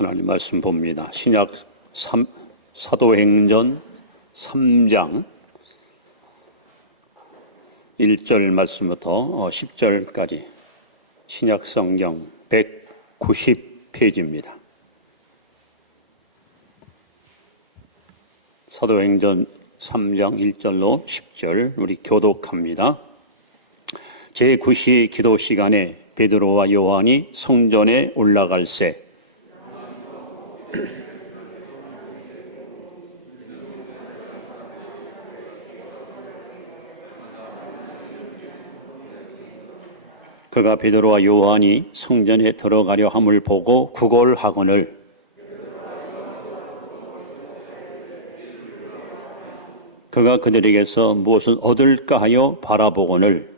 하나님 말씀 봅니다. 신약 사도행전 3장 1절 말씀부터 10절까지 신약 성경 190페이지입니다. 사도행전 3장 1절로 10절 우리 교독합니다. 제9시 기도 시간에 베드로와 요한이 성전에 올라갈새 그가 베드로와 요한이 성전에 들어가려 함을 보고 구걸하거늘 그가 그들에게서 무엇을 얻을까 하여 바라보거늘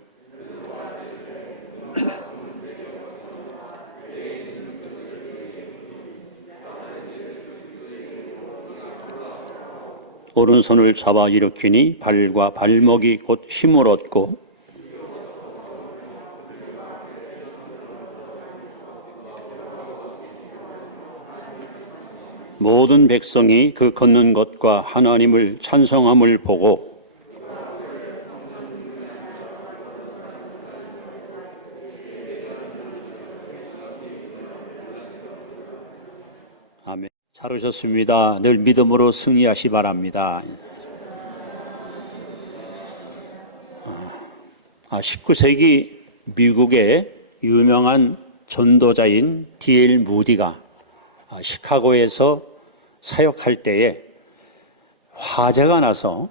오른손을 잡아 일으키니 발과 발목이 곧 힘을 얻고 모든 백성이 그 걷는 것과 하나님을 찬송함을 보고 아멘. 잘 오셨습니다. 늘 믿음으로 승리하시 바랍니다. 19세기 미국의 유명한 전도자인 D.L. 무디가 시카고에서 사역할 때에 화재가 나서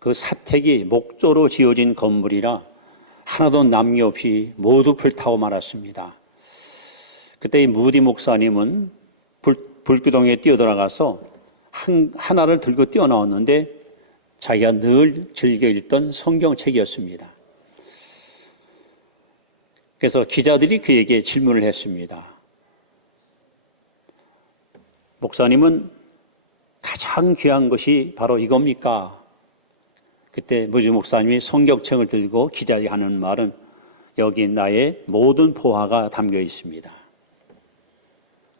그 사택이 목조로 지어진 건물이라 하나도 남기 없이 모두 불타고 말았습니다. 그때 이 무디 목사님은 불기둥에 뛰어들어가서 하나를 들고 뛰어나왔는데 자기가 늘 즐겨 읽던 성경책이었습니다. 그래서 기자들이 그에게 질문을 했습니다. 목사님은 가장 귀한 것이 바로 이겁니까? 그때 무디 목사님이 성경책을 들고 기자들이 하는 말은 여기 나의 모든 보화가 담겨 있습니다.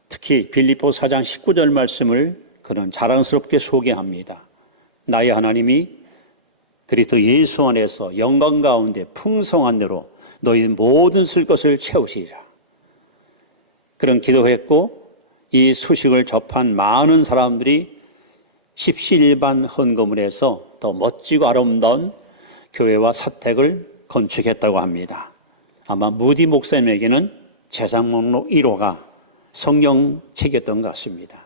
특히 빌립보 4장 19절 말씀을 그는 자랑스럽게 소개합니다. 나의 하나님이 그리스도 예수 안에서 영광 가운데 풍성한 대로 너희 모든 쓸 것을 채우시리라. 그런 기도했고 이 소식을 접한 많은 사람들이 십시일반 헌금을 해서 더 멋지고 아름다운 교회와 사택을 건축했다고 합니다. 아마 무디 목사님에게는 재산 목록 1호가 성경책이었던 것 같습니다.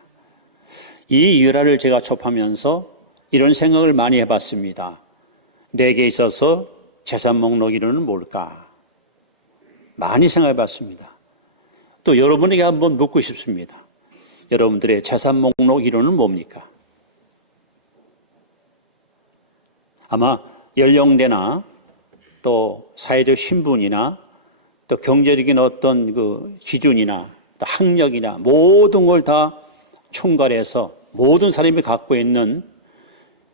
이 일화를 제가 접하면서 이런 생각을 많이 해봤습니다. 내게 있어서 재산 목록 1호는 뭘까? 많이 생각해봤습니다. 또 여러분에게 한번 묻고 싶습니다. 여러분들의 재산 목록 1호는 뭡니까? 아마 연령대나 또 사회적 신분이나 또 경제적인 어떤 그 기준이나 또 학력이나 모든 걸 다 총괄해서 모든 사람이 갖고 있는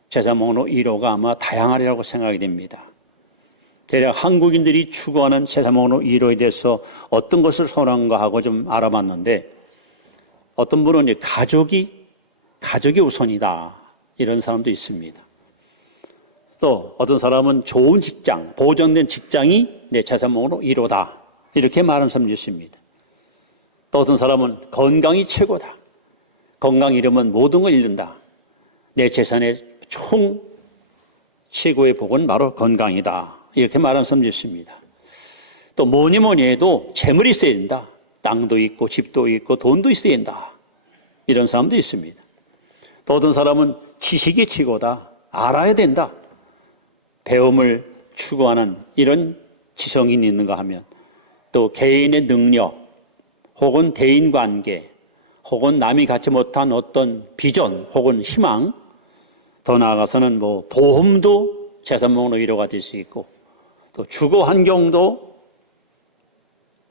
재산 목록 1호가 아마 다양하리라고 생각이 됩니다. 대략 한국인들이 추구하는 재산 목록 1호에 대해서 어떤 것을 선호한가 하고 좀 알아봤는데 어떤 분은 가족이 우선이다 이런 사람도 있습니다. 또 어떤 사람은 좋은 직장, 보장된 직장이 내 재산 목록 1호다 이렇게 말하는 사람도 있습니다. 또 어떤 사람은 건강이 최고다. 건강 잃으면 모든 걸 잃는다. 내 재산의 총 최고의 복은 바로 건강이다. 이렇게 말하는 사람도 있습니다. 또 뭐니 해도 재물이 있어야 된다. 땅도 있고 집도 있고 돈도 있어야 된다. 이런 사람도 있습니다. 또 어떤 사람은 지식이 최고다. 알아야 된다. 배움을 추구하는 이런 지성이 있는가 하면 또 개인의 능력 혹은 대인관계 혹은 남이 갖지 못한 어떤 비전 혹은 희망 더 나아가서는 보험도 재산 목록 1호가 될 수 있고 또 주거 환경도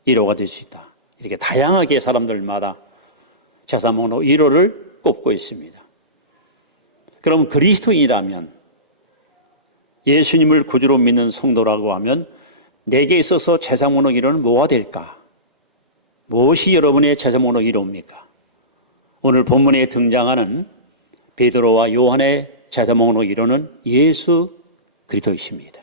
1호가 될 수 있다. 이렇게 다양하게 사람들마다 재산 목록 1호를 꼽고 있습니다. 그럼 그리스도인이라면 예수님을 구주로 믿는 성도라고 하면 내게 있어서 재산 목록 1호는 뭐가 될까? 무엇이 여러분의 재산 목록 1호입니까? 오늘 본문에 등장하는 베드로와 요한의 제사 먹는 이루는 예수 그리스도이십니다.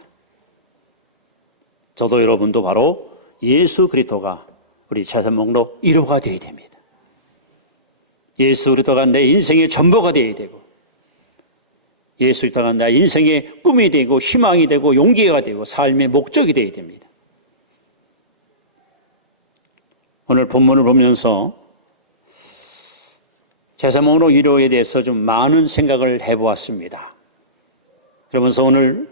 저도 여러분도 바로 예수 그리스도가 우리 제사 목록 1호가 되어야 됩니다. 예수 그리스도가 내 인생의 전부가 되어야 되고, 예수 그리스도가 내 인생의 꿈이 되고 희망이 되고 용기가 되고 삶의 목적이 되어야 됩니다. 오늘 본문을 보면서 제사 목록 1호에 대해서 좀 많은 생각을 해보았습니다. 그러면서 오늘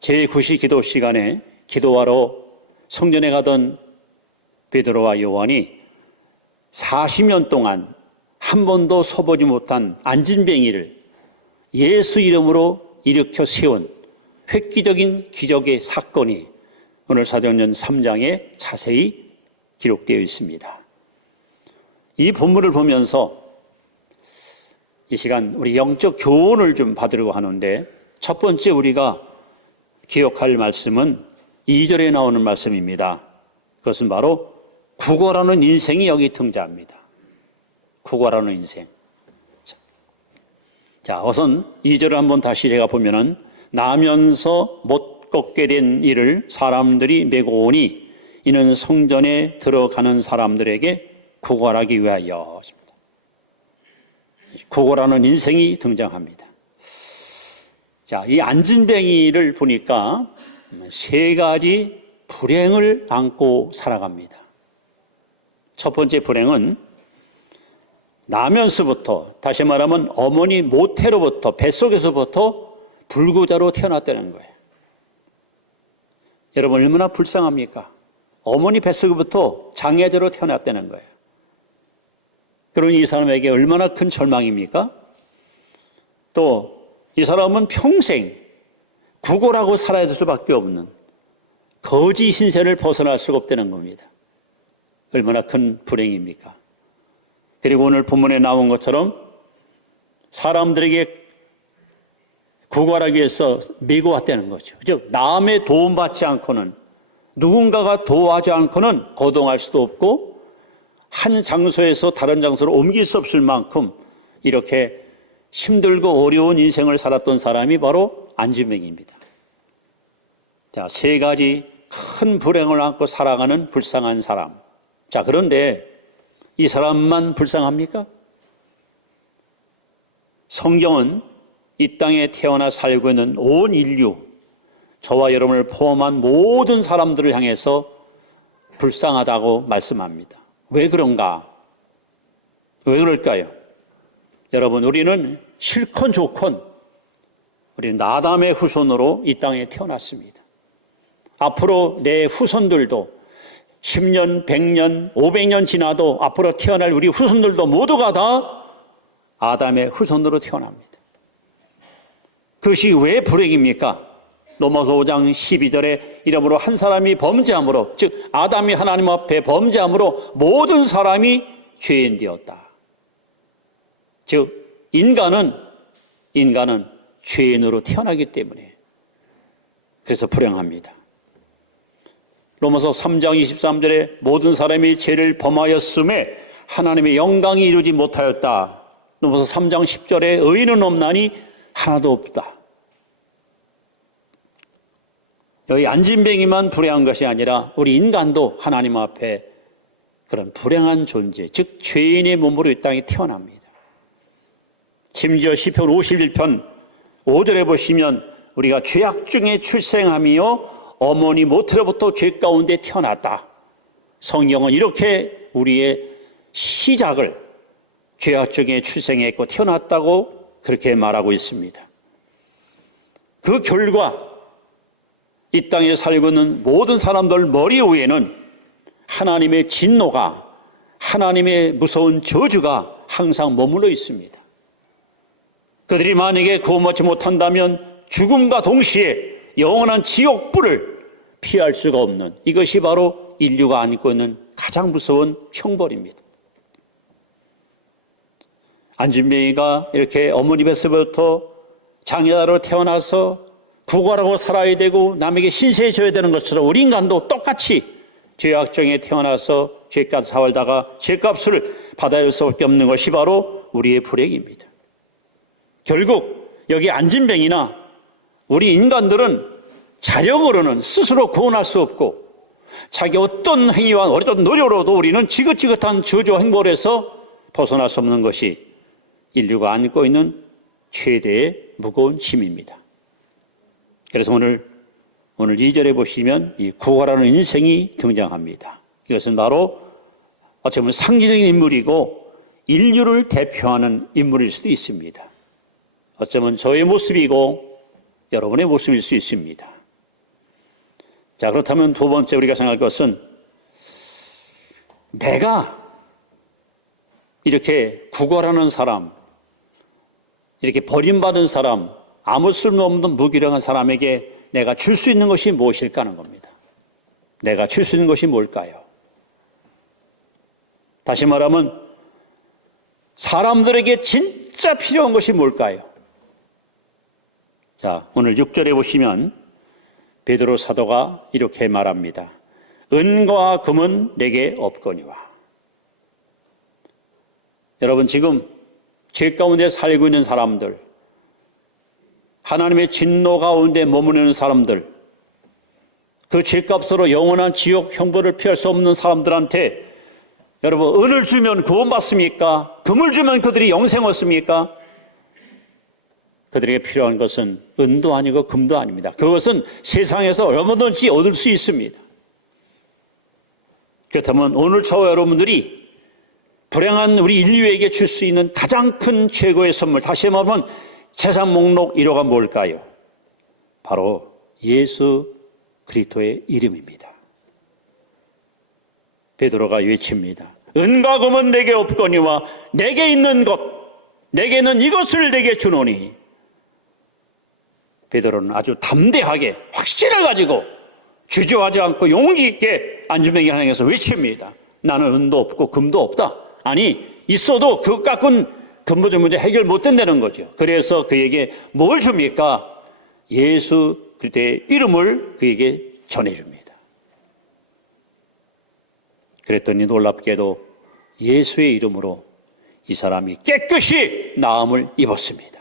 제9시 기도 시간에 기도하러 성전에 가던 베드로와 요한이 40년 동안 한 번도 서보지 못한 안진뱅이를 예수 이름으로 일으켜 세운 획기적인 기적의 사건이 오늘 사도행전 3장에 자세히 기록되어 있습니다. 이 본문을 보면서 이 시간 우리 영적 교훈을 좀 받으려고 하는데, 첫 번째 우리가 기억할 말씀은 2절에 나오는 말씀입니다. 그것은 바로 국어라는 인생이 여기 등장합니다. 국어라는 인생. 자, 우선 2절을 한번 다시 제가 보면은, 나면서 못 걷게 된 이를 사람들이 메고 오니 이는 성전에 들어가는 사람들에게 구걸하기 위하여. 구걸하는 인생이 등장합니다. 자, 이 안진뱅이를 보니까 세 가지 불행을 안고 살아갑니다. 첫 번째 불행은 나면서부터, 다시 말하면 어머니 모태로부터, 뱃속에서부터 불구자로 태어났다는 거예요. 여러분 얼마나 불쌍합니까? 어머니 뱃속부터 장애자로 태어났다는 거예요. 그러니 이 사람에게 얼마나 큰 절망입니까? 또 이 사람은 평생 구걸하고 살아야 될 수밖에 없는 거지 신세를 벗어날 수가 없다는 겁니다. 얼마나 큰 불행입니까? 그리고 오늘 본문에 나온 것처럼 사람들에게 구걸하기 위해서 메고 왔다는 거죠. 즉 남의 도움받지 않고는, 누군가가 도와주지 않고는 거동할 수도 없고 한 장소에서 다른 장소로 옮길 수 없을 만큼 이렇게 힘들고 어려운 인생을 살았던 사람이 바로 안진뱅이입니다. 자, 세 가지 큰 불행을 안고 살아가는 불쌍한 사람. 자, 그런데 이 사람만 불쌍합니까? 성경은 이 땅에 태어나 살고 있는 온 인류, 저와 여러분을 포함한 모든 사람들을 향해서 불쌍하다고 말씀합니다. 왜 그런가? 왜 그럴까요? 여러분, 우리는 싫건 좋건 우리는 아담의 후손으로 이 땅에 태어났습니다. 앞으로 내 후손들도 10년, 100년, 500년 지나도 앞으로 태어날 우리 후손들도 모두가 다 아담의 후손으로 태어납니다. 그것이 왜 불행입니까? 로마서 5장 12절에 이러므로 한 사람이 범죄함으로, 즉 아담이 하나님 앞에 범죄함으로 모든 사람이 죄인 되었다. 즉 인간은 죄인으로 태어나기 때문에 그래서 불행합니다. 로마서 3장 23절에 모든 사람이 죄를 범하였음에 하나님의 영광이 이루지 못하였다. 로마서 3장 10절에 의인은 없나니 하나도 없다. 여기 안진뱅이만 불행한 것이 아니라 우리 인간도 하나님 앞에 그런 불행한 존재, 즉 죄인의 몸으로 이 땅에 태어납니다. 심지어 시편 51편 5절에 보시면 우리가 죄악 중에 출생하며 어머니 모태로부터 죄 가운데 태어났다. 성경은 이렇게 우리의 시작을 죄악 중에 출생했고 태어났다고 그렇게 말하고 있습니다. 그 결과 이 땅에 살고 있는 모든 사람들 머리 위에는 하나님의 진노가, 하나님의 무서운 저주가 항상 머물러 있습니다. 그들이 만약에 구원받지 못한다면 죽음과 동시에 영원한 지옥불을 피할 수가 없는, 이것이 바로 인류가 안고 있는 가장 무서운 형벌입니다. 안진뱅이가 이렇게 어머니 뱃속부터 장애자로 태어나서 구걸하고 살아야 되고 남에게 신세져야 되는 것처럼 우리 인간도 똑같이 죄악정에 태어나서 죄값 사월다가 죄값을 받아야 할 수밖에 없는 것이 바로 우리의 불행입니다. 결국 여기 안진뱅이나 우리 인간들은 자력으로는 스스로 구원할 수 없고 자기 어떤 행위와 어떤 노력으로도 우리는 지긋지긋한 저주 행벌에서 벗어날 수 없는 것이 인류가 안고 있는 최대의 무거운 짐입니다. 그래서 오늘 2절에 보시면 이 구하라는 인생이 등장합니다. 이것은 바로 어쩌면 상징적인 인물이고 인류를 대표하는 인물일 수도 있습니다. 어쩌면 저의 모습이고 여러분의 모습일 수 있습니다. 자, 그렇다면 두 번째 우리가 생각할 것은 내가 이렇게 구걸하는 사람, 이렇게 버림받은 사람, 아무 쓸모없는 무기력한 사람에게 내가 줄 수 있는 것이 무엇일까 하는 겁니다. 내가 줄 수 있는 것이 뭘까요? 다시 말하면 사람들에게 진짜 필요한 것이 뭘까요? 자, 오늘 6절에 보시면 베드로 사도가 이렇게 말합니다. 은과 금은 내게 없거니와. 여러분, 지금 죄 가운데 살고 있는 사람들, 하나님의 진노 가운데 머무르는 사람들, 그 죄값으로 영원한 지옥 형벌을 피할 수 없는 사람들한테 여러분, 은을 주면 구원받습니까? 금을 주면 그들이 영생 얻습니까? 그들에게 필요한 것은 은도 아니고 금도 아닙니다. 그것은 세상에서 얼마든지 얻을 수 있습니다. 그렇다면 오늘 저와 여러분들이 불행한 우리 인류에게 줄 수 있는 가장 큰 최고의 선물, 다시 말하면 재산 목록 1호가 뭘까요? 바로 예수 그리스도의 이름입니다. 베드로가 외칩니다. 은과 금은 내게 없거니와 내게 있는 것, 내게는 이것을 내게 주노니. 베드로는 아주 담대하게 확신을 가지고 주저하지 않고 용기 있게 안진뱅이를 향해서 외칩니다. 나는 은도 없고 금도 없다. 아니, 있어도 그것 갖고는 근본적 문제 해결 못 된다는 거죠. 그래서 그에게 뭘 줍니까? 예수 그리스도의 이름을 그에게 전해줍니다. 그랬더니 놀랍게도 예수의 이름으로 이 사람이 깨끗이 나음을 입었습니다.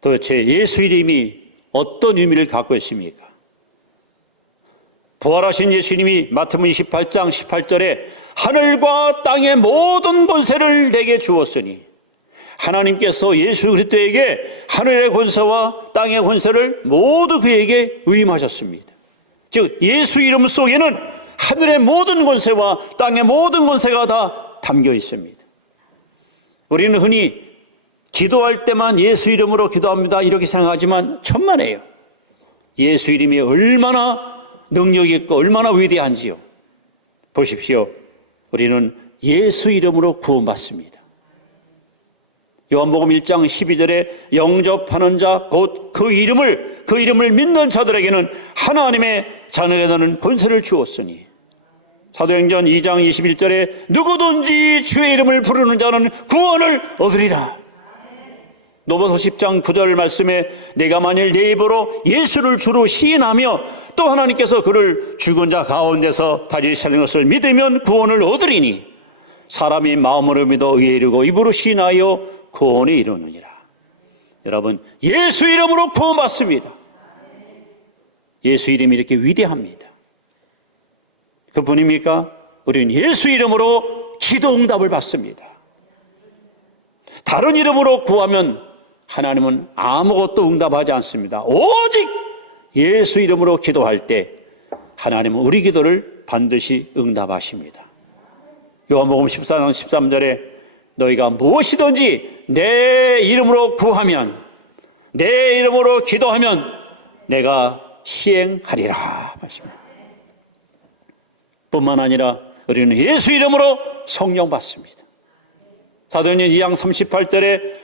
도대체 예수 이름이 어떤 의미를 갖고 있습니까? 부활하신 예수님이 마태복음 28장 18절에 하늘과 땅의 모든 권세를 내게 주었으니, 하나님께서 예수 그리스도에게 하늘의 권세와 땅의 권세를 모두 그에게 위임하셨습니다. 즉 예수 이름 속에는 하늘의 모든 권세와 땅의 모든 권세가 다 담겨 있습니다. 우리는 흔히 기도할 때만 예수 이름으로 기도합니다 이렇게 생각하지만 천만에요. 예수 이름이 얼마나 능력이 있고 얼마나 위대한지요. 보십시오. 우리는 예수 이름으로 구원받습니다. 요한복음 1장 12절에 영접하는 자 곧 그 이름을 믿는 자들에게는 하나님의 자녀가 되는 권세를 주었으니, 사도행전 2장 21절에 누구든지 주의 이름을 부르는 자는 구원을 얻으리라. 로마서 10장 9절 말씀에 내가 만일 내 입으로 예수를 주로 시인하며 또 하나님께서 그를 죽은 자 가운데서 다시 살린 것을 믿으면 구원을 얻으리니, 사람이 마음으로 믿어 의에 이르고 입으로 시인하여 구원에 이르느니라. 여러분, 예수 이름으로 구원받습니다. 예수 이름이 이렇게 위대합니다. 그뿐입니까? 우리는 예수 이름으로 기도 응답을 받습니다. 다른 이름으로 구하면 하나님은 아무것도 응답하지 않습니다. 오직 예수 이름으로 기도할 때 하나님은 우리 기도를 반드시 응답하십니다. 요한복음 14장 13절에 너희가 무엇이든지 내 이름으로 구하면, 내 이름으로 기도하면 내가 시행하리라 말씀입니다. 뿐만 아니라 우리는 예수 이름으로 성령 받습니다. 사도행전 2장 38절에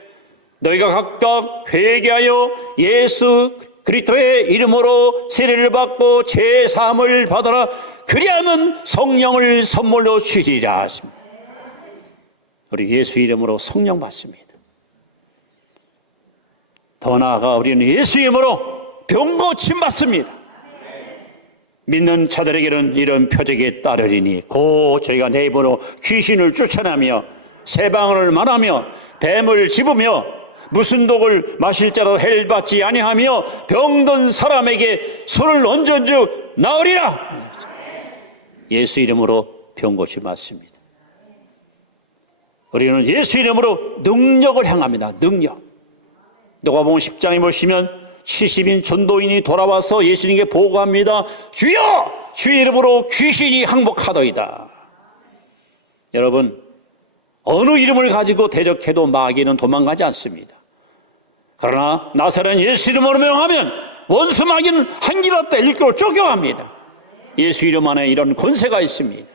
너희가 각각 회개하여 예수 그리스도의 이름으로 세례를 받고 죄 사함을 받아라. 그리하면 성령을 선물로 주시리라 하십니다. 우리 예수 이름으로 성령 받습니다. 더 나아가 우리는 예수 이름으로 병 고침 받습니다. 믿는 자들에게는 이런 표적이 따르리니 곧 저희가 내 입으로 귀신을 쫓아내며 새방언을 말하며 뱀을 집으며 무슨 독을 마실 자도 해를 받지 아니하며 병든 사람에게 손을 얹은 즉 나으리라. 예수 이름으로 병 고침받습니다. 우리는 예수 이름으로 능력을 행합니다. 능력. 누가복음 10장에 보시면 70인 전도인이 돌아와서 예수님께 보고합니다. 주여! 주의 이름으로 귀신이 항복하더이다. 여러분, 어느 이름을 가지고 대적해도 마귀는 도망가지 않습니다. 그러나 나사렛 예수 이름으로 명하면 원수 마귀는 한 길 없다 일교로 쫓겨갑니다. 예수 이름 안에 이런 권세가 있습니다.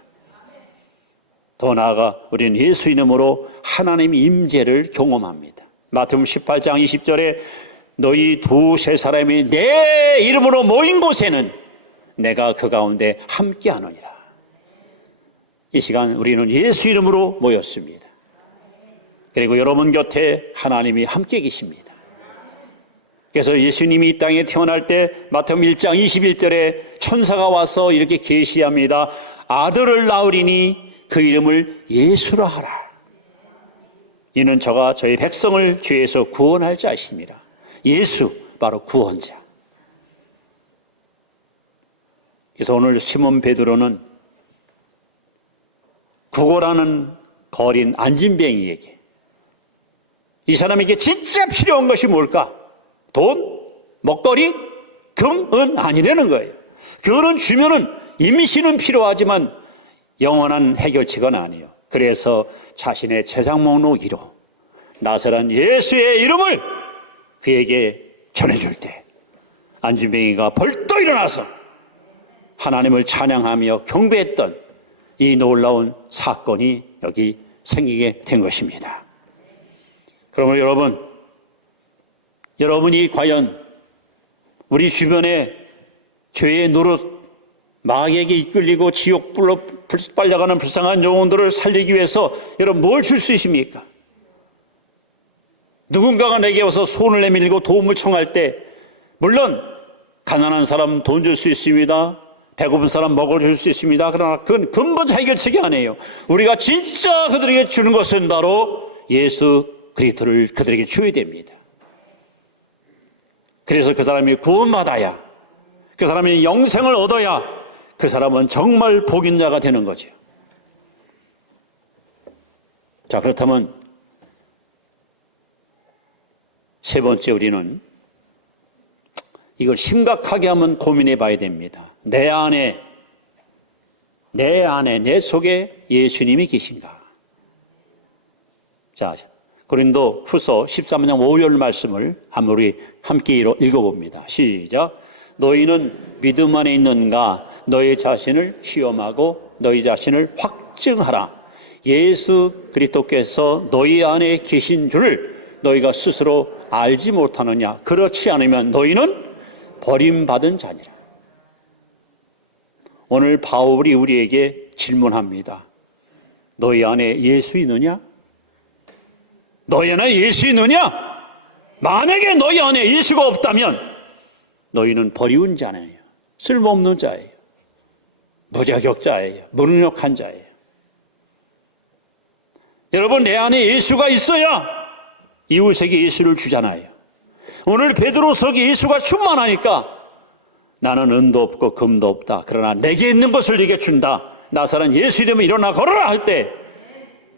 더 나아가 우리는 예수 이름으로 하나님의 임재를 경험합니다. 마태복음 18장 20절에 너희 두세 사람이 내 이름으로 모인 곳에는 내가 그 가운데 함께하느니라. 이 시간 우리는 예수 이름으로 모였습니다. 그리고 여러분 곁에 하나님이 함께 계십니다. 그래서 예수님이 이 땅에 태어날 때 마태복음 1장 21절에 천사가 와서 이렇게 계시합니다. 아들을 낳으리니 그 이름을 예수라 하라. 이는 저가 저희 백성을 죄에서 구원할 자이십니다. 예수, 바로 구원자. 그래서 오늘 시몬 베드로는 구걸하는 거린 안진뱅이에게 이 사람에게 진짜 필요한 것이 뭘까? 돈? 먹거리? 금? 은? 아니라는 거예요. 그거는 주면은 임시는 필요하지만 영원한 해결책은 아니에요. 그래서 자신의 재산 목록 1호 나사렛 예수의 이름을 그에게 전해줄 때 안진뱅이가 벌떡 일어나서 하나님을 찬양하며 경배했던 이 놀라운 사건이 여기 생기게 된 것입니다. 그러면 여러분이 과연 우리 주변에 죄의 노릇, 마귀에게 이끌리고 지옥불로 빨려가는 불쌍한 영혼들을 살리기 위해서 여러분 뭘 줄 수 있습니까? 누군가가 내게 와서 손을 내밀고 도움을 청할 때 물론 가난한 사람 돈 줄 수 있습니다. 배고픈 사람 먹을 줄 수 있습니다. 그러나 그건 근본적 해결책이 아니에요. 우리가 진짜 그들에게 주는 것은 바로 예수 그리스도를 그들에게 줘야 됩니다. 그래서 그 사람이 구원받아야, 그 사람이 영생을 얻어야 그 사람은 정말 복인 자가 되는 거죠. 자, 그렇다면 세 번째 우리는 이걸 심각하게 한번 고민해 봐야 됩니다. 내 안에, 내 속에 예수님이 계신가? 자, 고린도 후서 13장 5절 말씀을 한번 우리 함께 읽어봅니다. 시작. 너희는 믿음 안에 있는가? 너희 자신을 시험하고 너희 자신을 확증하라. 예수 그리스도께서 너희 안에 계신 줄을 너희가 스스로 알지 못하느냐? 그렇지 않으면 너희는 버림받은 자니라. 오늘 바울이 우리에게 질문합니다. 너희 안에 예수 있느냐? 너희 안에 예수 있느냐? 만약에 너희 안에 예수가 없다면 너희는 버리운 자네요. 쓸모없는 자예요. 무자격자예요. 무능력한 자예요. 여러분, 내 안에 예수가 있어야 이웃에게 예수를 주잖아요. 오늘 베드로서기 예수가 충만하니까 나는 은도 없고 금도 없다. 그러나 내게 있는 것을 네게 준다. 나사렛 예수 이름에 일어나 걸어라 할 때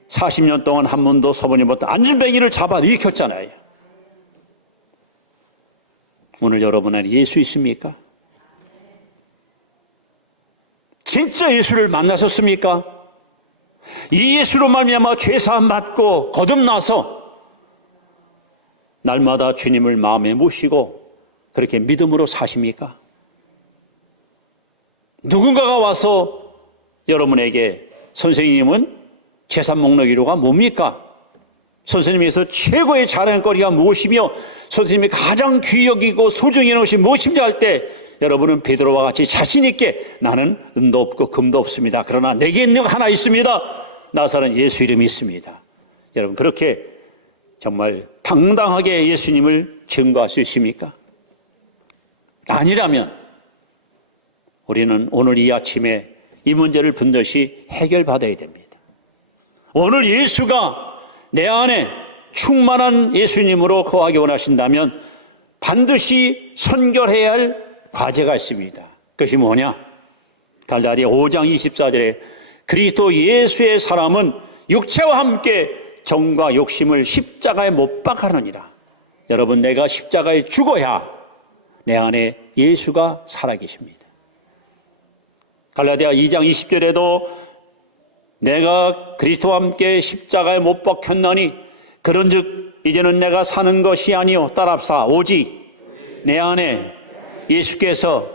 40년 동안 한 번도 서본이 못한 안진뱅이를 잡아 일으켰잖아요. 오늘 여러분 안에 예수 있습니까? 진짜 예수를 만나셨습니까? 이 예수로 말미암아 죄사함 받고 거듭나서 날마다 주님을 마음에 모시고 그렇게 믿음으로 사십니까? 누군가가 와서 여러분에게 선생님은 재산 목록 1호가 뭡니까? 선생님에서 최고의 자랑거리가 무엇이며 선생님이 가장 귀히 여기고 소중히 여기는 것이 무엇인지 할 때 여러분은 베드로와 같이 자신 있게 나는 은도 없고 금도 없습니다. 그러나 내게 있는 거 하나 있습니다. 나사렛 예수 이름이 있습니다. 여러분 그렇게 정말 당당하게 예수님을 증거할 수 있습니까? 아니라면 우리는 오늘 이 아침에 이 문제를 반드시 해결받아야 됩니다. 오늘 예수가 내 안에 충만한 예수님으로 거하기 원하신다면 반드시 선결해야 할 과제가 있습니다. 그것이 뭐냐? 갈라디아 5장 24절에 그리스도 예수의 사람은 육체와 함께 정과 욕심을 십자가에 못 박아느니라. 여러분, 내가 십자가에 죽어야 내 안에 예수가 살아계십니다. 갈라디아 2장 20절에도 내가 그리스도와 함께 십자가에 못 박혔나니 그런즉 이제는 내가 사는 것이 아니요 따랍사 오직 내 안에 예수께서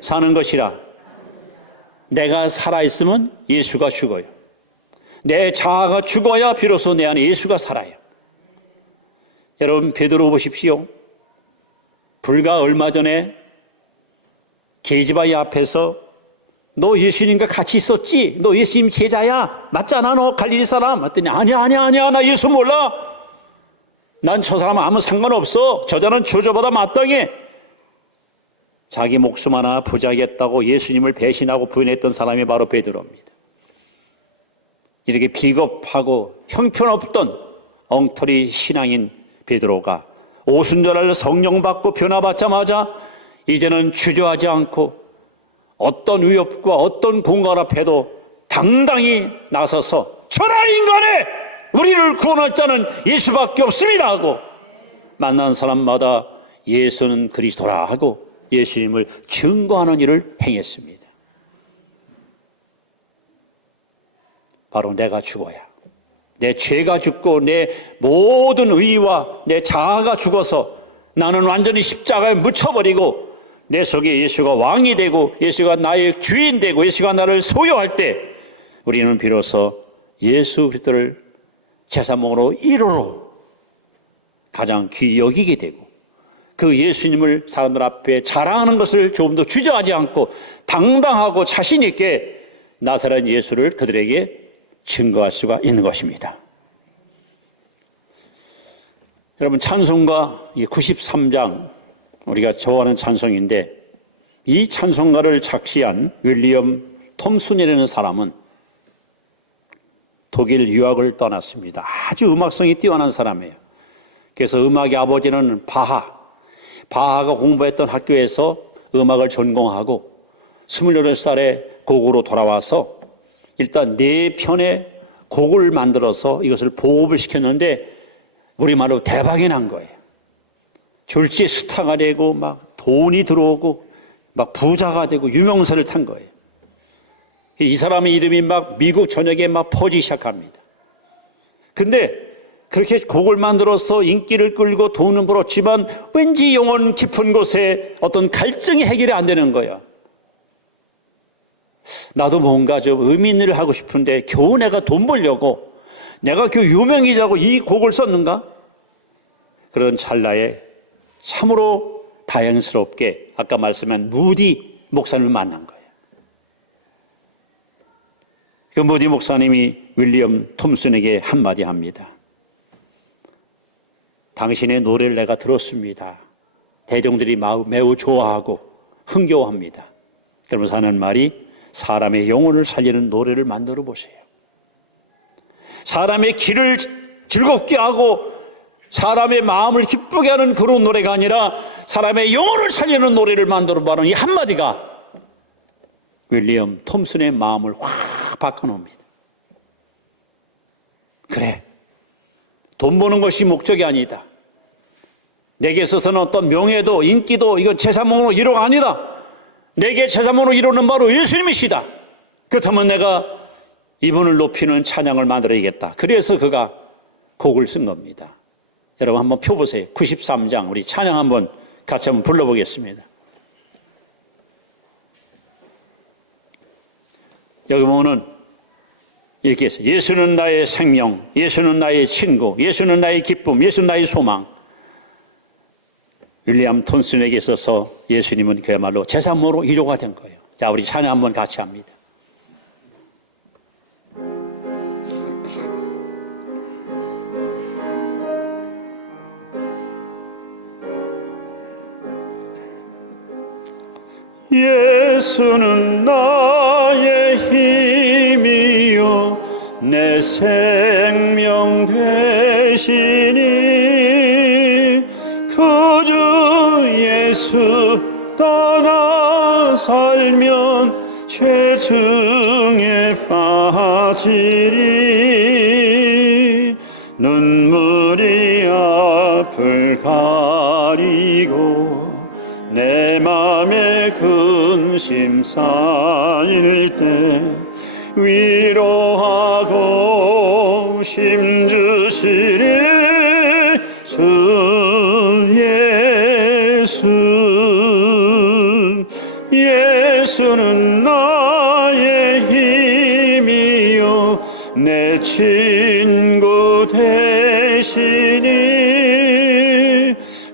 사는 것이라. 내가 살아있으면 예수가 죽어요. 내 자아가 죽어야 비로소 내 안에 예수가 살아요. 여러분, 베드로 보십시오. 불과 얼마 전에 계집아이 앞에서 너 예수님과 같이 있었지? 너 예수님 제자야? 맞잖아, 너 갈릴리 사람? 했더니 아니야, 나 예수 몰라. 난 저 사람은 아무 상관없어. 저자는 저보다 마땅해. 자기 목숨 하나 부자겠다고 예수님을 배신하고 부인했던 사람이 바로 베드로입니다. 이렇게 비겁하고 형편없던 엉터리 신앙인 베드로가 오순절날 성령 받고 변화받자마자 이제는 주저하지 않고 어떤 위협과 어떤 공갈 앞에도 당당히 나서서 천하 인간에 우리를 구원할 자는 예수밖에 없습니다 하고 만난 사람마다 예수는 그리스도라 하고 예수님을 증거하는 일을 행했습니다. 바로 내가 죽어야, 내 죄가 죽고 내 모든 의와 내 자아가 죽어서 나는 완전히 십자가에 묻혀버리고 내 속에 예수가 왕이 되고 예수가 나의 주인 되고 예수가 나를 소유할 때 우리는 비로소 예수 그리스도를 제사목으로 1호로 가장 귀히 여기게 되고 그 예수님을 사람들 앞에 자랑하는 것을 조금 더 주저하지 않고 당당하고 자신 있게 나사렛 예수를 그들에게 증거할 수가 있는 것입니다. 여러분, 찬송가 93장 우리가 좋아하는 찬송인데 이 찬송가를 작시한 윌리엄 톰슨이라는 사람은 독일 유학을 떠났습니다. 아주 음악성이 뛰어난 사람이에요. 그래서 음악의 아버지는 바하가 공부했던 학교에서 음악을 전공하고 28살에 고국으로 돌아와서 일단 4편의 곡을 만들어서 이것을 보급을 시켰는데 우리말로 대박이 난 거예요. 졸지에 스타가 되고 막 돈이 들어오고 막 부자가 되고 유명세를 탄 거예요. 이 사람의 이름이 막 미국 전역에 막 퍼지기 시작합니다. 근데 그렇게 곡을 만들어서 인기를 끌고 돈은 벌었지만 왠지 영혼 깊은 곳에 어떤 갈증이 해결이 안 되는 거야. 나도 뭔가 좀 의미 있는 일을 하고 싶은데 겨우 내가 돈 벌려고 내가 그 유명이라고 이 곡을 썼는가? 그런 찰나에 참으로 다행스럽게 아까 말씀한 무디 목사님을 만난 거예요. 그 무디 목사님이 윌리엄 톰슨에게 한마디 합니다. 당신의 노래를 내가 들었습니다. 대중들이 매우 좋아하고 흥겨워합니다. 그러면서 하는 말이 사람의 영혼을 살리는 노래를 만들어 보세요. 사람의 길을 즐겁게 하고 사람의 마음을 기쁘게 하는 그런 노래가 아니라 사람의 영혼을 살리는 노래를 만들어 보라는 이 한마디가 윌리엄 톰슨의 마음을 확 바꿔놓습니다. 그래, 돈 버는 것이 목적이 아니다. 내게 있어서는 어떤 명예도 인기도 이건 제사몽으로 이루가 아니다. 내게 제사몽으로 이루는 바로 예수님이시다. 그렇다면 내가 이분을 높이는 찬양을 만들어야겠다. 그래서 그가 곡을 쓴 겁니다. 여러분 한번 펴보세요. 93장 우리 찬양 한번 같이 한번 불러보겠습니다. 여기 보면은 이렇게 했어요. 예수는 나의 생명, 예수는 나의 친구, 예수는 나의 기쁨, 예수는 나의 소망. 윌리엄 톰슨에게 있어서 예수님은 그야말로 제사모로 1호가 된 거예요. 자, 우리 찬양 한번 같이 합니다. 예. 예수는 나의 힘이요 내 생명 되시니 그 주 예수 떠나 살면 죄중에 빠지리 눈물이 앞을 가리고 내 맘에 근심 쌓일 때 위로하고 힘주시리 주 예수 예수는 나의 힘이요 내 친구 되시니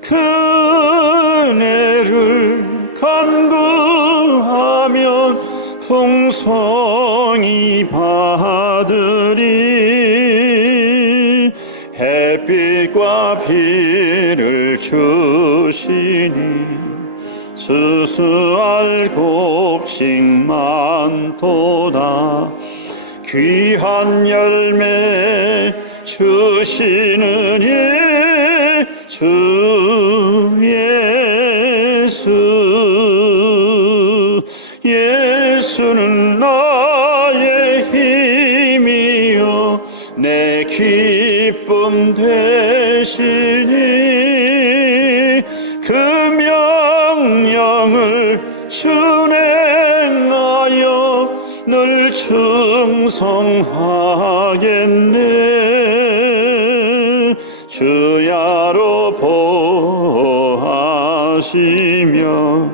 그 은혜를 간구하면 풍성히 받으리 햇빛과 비를 주시니 수수할 곡식 많도다 귀한 열매 주시느니 주 예수 예수는 나의 힘이요 내 기쁨 되시니 그 명령을 준행하여 늘 충성하겠네 주야로 보호하시며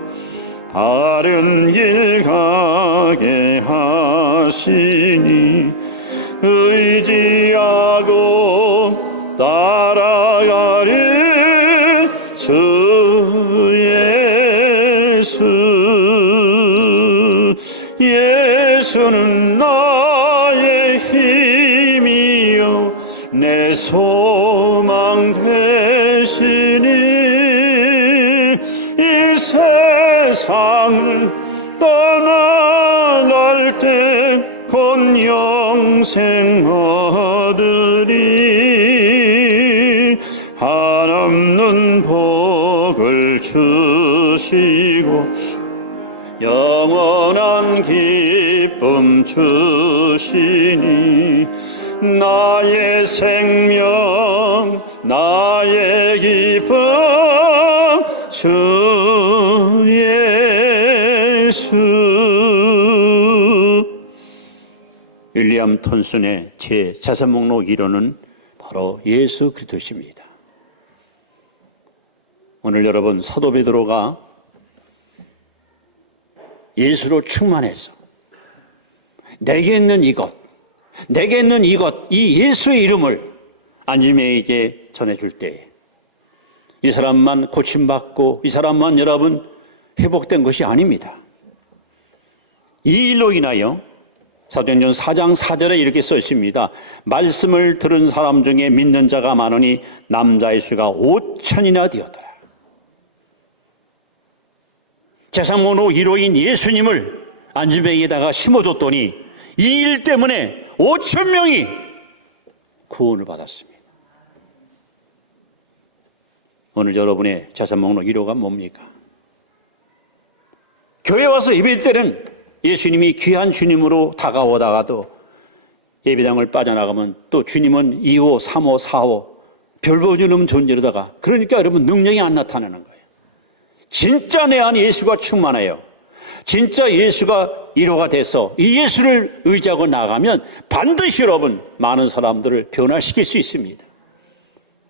바른 길 가게 하시니 의지하고 따라가리 주 예수 예수는 나의 힘이요 내 소망 되시니 이 세상을 떠나갈 때 곧 영생 얻으리 한없는 복을 주시고 영원한 기쁨 주시니 나의 생명 나의 기쁨 주 예수 윌리엄 톤슨의 제 자선 목록 1호는 바로 예수 그리스도십니다. 오늘 여러분 사도 베드로가 예수로 충만해서 내게 있는 이것 이 예수의 이름을 안지메에게 전해줄 때에 이 사람만 고침받고 이 사람만 여러분 회복된 것이 아닙니다. 이 일로 인하여 사도행전 4장 4절에 이렇게 써 있습니다. 말씀을 들은 사람 중에 믿는 자가 많으니 남자의 수가 5천이나 되었더라. 제사목록 1호인 예수님을 안지메에다가 심어줬더니 이 일 때문에 5천 명이 구원을 받았습니다. 오늘 여러분의 제사목록 1호가 뭡니까? 교회 와서 예배 때는 예수님이 귀한 주님으로 다가오다가도 예배당을 빠져나가면 또 주님은 2호, 3호, 4호 별 보여주는 존재로다가 그러니까 여러분 능력이 안 나타나는 거예요. 진짜 내 안에 예수가 충만해요. 진짜 예수가 1호가 돼서 이 예수를 의지하고 나가면 반드시 여러분 많은 사람들을 변화시킬 수 있습니다.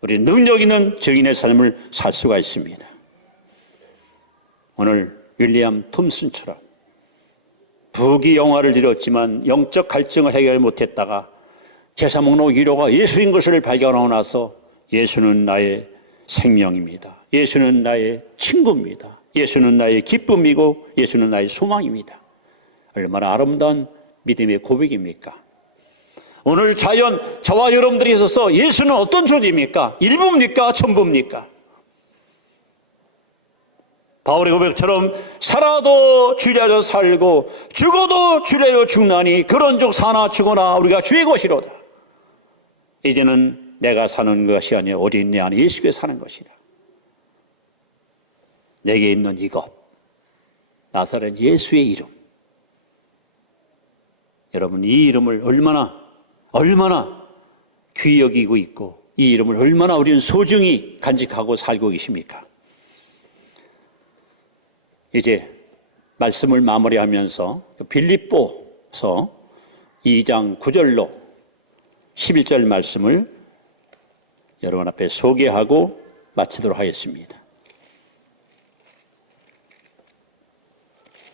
우리 능력 있는 증인의 삶을 살 수가 있습니다. 오늘 윌리엄 톰슨처럼 부귀영화를 이뤘지만 영적 갈증을 해결 못했다가 제사목록 1호가 예수인 것을 발견하고 나서 예수는 나의 생명입니다. 예수는 나의 친구입니다. 예수는 나의 기쁨이고 예수는 나의 소망입니다. 얼마나 아름다운 믿음의 고백입니까? 오늘 자연 저와 여러분들이 있어서 예수는 어떤 존재입니까? 일부입니까? 전부입니까? 바울의 고백처럼 살아도 주려고 살고 죽어도 주려고 죽나니 그런즉 사나 죽으나 우리가 주의 것이로다. 이제는 내가 사는 것이 아니라 오직 내 안에 예수께 사는 것이다. 내게 있는 이것, 나사렛 예수의 이름. 여러분, 이 이름을 얼마나 귀히 여기고 있고 이 이름을 얼마나 우리는 소중히 간직하고 살고 계십니까? 이제 말씀을 마무리하면서 빌립보서 2장 9절로 11절 말씀을 여러분 앞에 소개하고 마치도록 하겠습니다.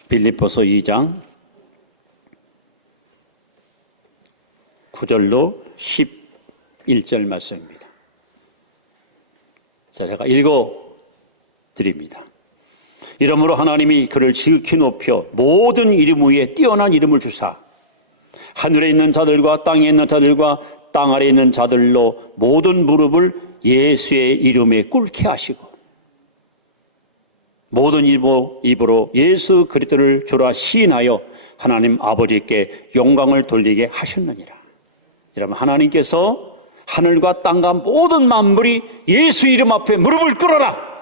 빌립보서 2장 9절로 11절 말씀입니다. 자, 제가 읽어드립니다. 이러므로 하나님이 그를 지극히 높여 모든 이름 위에 뛰어난 이름을 주사 하늘에 있는 자들과 땅에 있는 자들과 땅 아래에 있는 자들로 모든 무릎을 예수의 이름에 꿇게 하시고 모든 입으로 예수 그리스도를 주라 시인하여 하나님 아버지께 영광을 돌리게 하셨느니라. 여러분, 하나님께서 하늘과 땅과 모든 만물이 예수 이름 앞에 무릎을 꿇어라.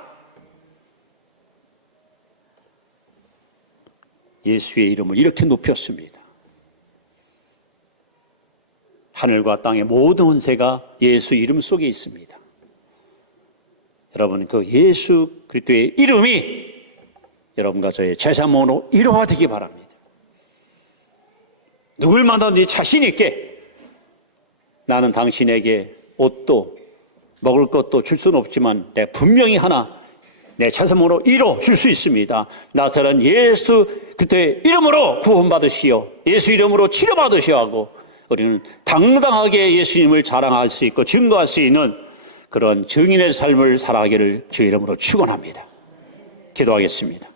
예수의 이름을 이렇게 높였습니다. 하늘과 땅의 모든 권세가 예수 이름 속에 있습니다. 여러분, 그 예수 그리스도의 이름이 여러분과 저의 제사모로 이루어지기 바랍니다. 누굴 만나든지 자신 있게 나는 당신에게 옷도 먹을 것도 줄 수는 없지만 내가 분명히 하나 내 제사모로 이뤄 줄 수 있습니다. 나사렛 예수 그리스도의 이름으로 구원받으시오. 예수 이름으로 치료받으시오 하고 우리는 당당하게 예수님을 자랑할 수 있고 증거할 수 있는 그런 증인의 삶을 살아가기를 주의 이름으로 축원합니다. 기도하겠습니다.